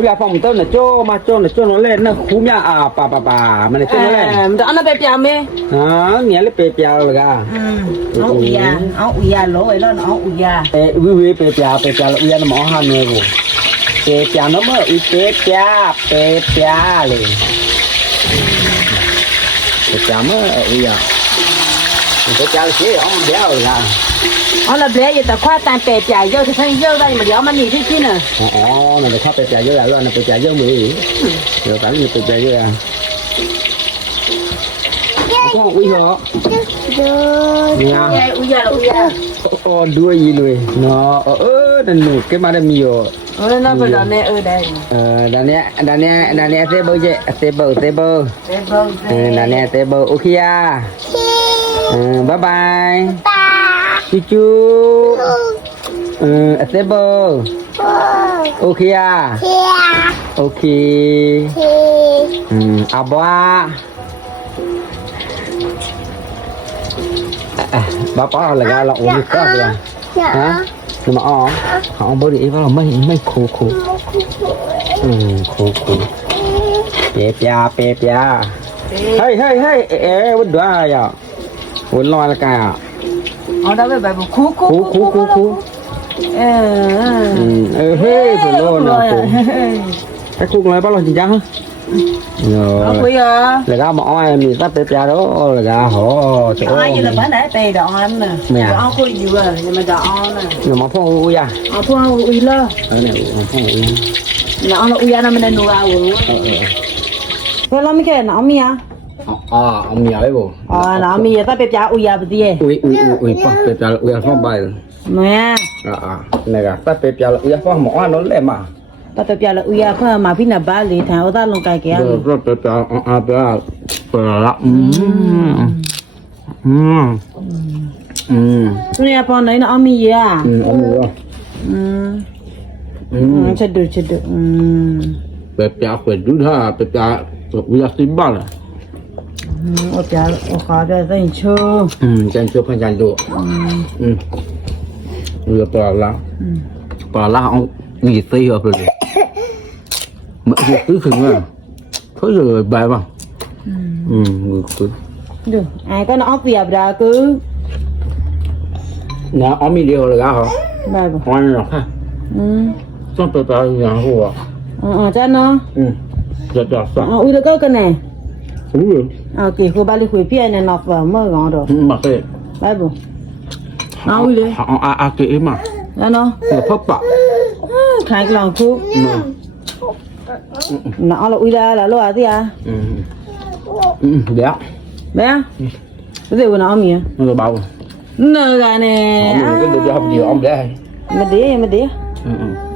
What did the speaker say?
သူပြဖုံတော့နကြောမကြောနကြောနလဲနခုမြအာပါပါပါမနကြောလဲအဲတော့အနပဲပြမဲဟာငယ်လေးပဲပြလကအောင်ဦးရအောင်ဦးရလောဝဲလောအောင်ဦးရအဲဝီဝီပဲပြပဲပြလောဦးရနမဟာနွယ်ကိုပဲပြနမဤပဲပြပဲပြလေပြမဦးရ 这家谁养不了呀？俺那别也得夸咱白家有，他说有咱没聊嘛，你去去呢？哦，那得夸白家有来了，那白家有没？有咱们白家有呀。ก็อุ้ยเหรอเนี่ยอุ้ยเหรออุ้ยโอ้ด้วยยีเลยเนาะเออนั่นหนูก็มาได้มีอยู่เออนั่นเป็นดานเนี้ยเออได้เออดานเนี้ยดานเนี้ยดานเนี้ยเซเบอร์เจเซเบอร์เซเบอร์เซเบอร์เออดานเนี้ยเซเบอร์โอเคอะ Ờ, bye bye. Chú chú. Ờ, tê bơ. Ok à. Ok. Ừ, à ba. Ba là gà lọc uống nước cơm rồi. Hả? Nhưng mà ó, họ bớt đi vào mấy mấy khô khô. Ừ, khô khô. Pe pia pe pia. Hey hey hey, eh, what do I ủa loài là cà à? Ờ, Ở đâu về bài bố khú khú khú khú khú ờ ờ. Ừ, hê phải lo cái khúc này bắt lo chỉ trắng. Rồi. Là ra mà ai mình tắt tết đó là ra chỗ ai như là bán đại tề đó anh nè? Nè ông coi gì vậy nhưng mà mà phong uy à? Ông phong uy lơ. Ở này ông phong uy. Nó là uy anh mình đang nuôi ao ờ, rồi cái lắm cái nó mi à? Ah, a mi algo. Ah, no, mi ya tape ya uya bdie. Uy, uy, uy, uy, pa pe ya uya fa bail. No ya. Ah, ah, nega tape ya uya fa mo ano le ma. Tape ya uya fa ma pina ba le tha o da long kai ke ya. Pro pe ya a pe ya pe la. Mm. Mm. Mm. Tu ya pa nai na a mi ya. Mm, a mi ya. Mm. Mm, chedu chedu. Mm. Pe ya kwe du ha, pe ya uya simba la. 我家我下边认秋。嗯，认秋碰见多。嗯嗯，那个巴拉。嗯。巴拉，我你谁要不的？没有谁肯啊，他就白嘛。嗯。嗯，我。对，哎，刚才俺不要不着个。那俺没聊了干哈？白不？换人看。嗯。这白白养活。嗯嗯，真的。嗯，这这算。啊，为了搞个呢。嗯。Okay, hubali kuipia ene nafa mwa ngoro. Mbape. Babu. Na wile. Ha a a ke ema. Ano? Ya papa. Khai klang ku. Na ala wile ala lo ati ya. Mm. Mm, ya. Ya. Ude wona ami ya. Ngo bawo. Ngo gane. Ngo de jab di om dai. Mede mede. Mm.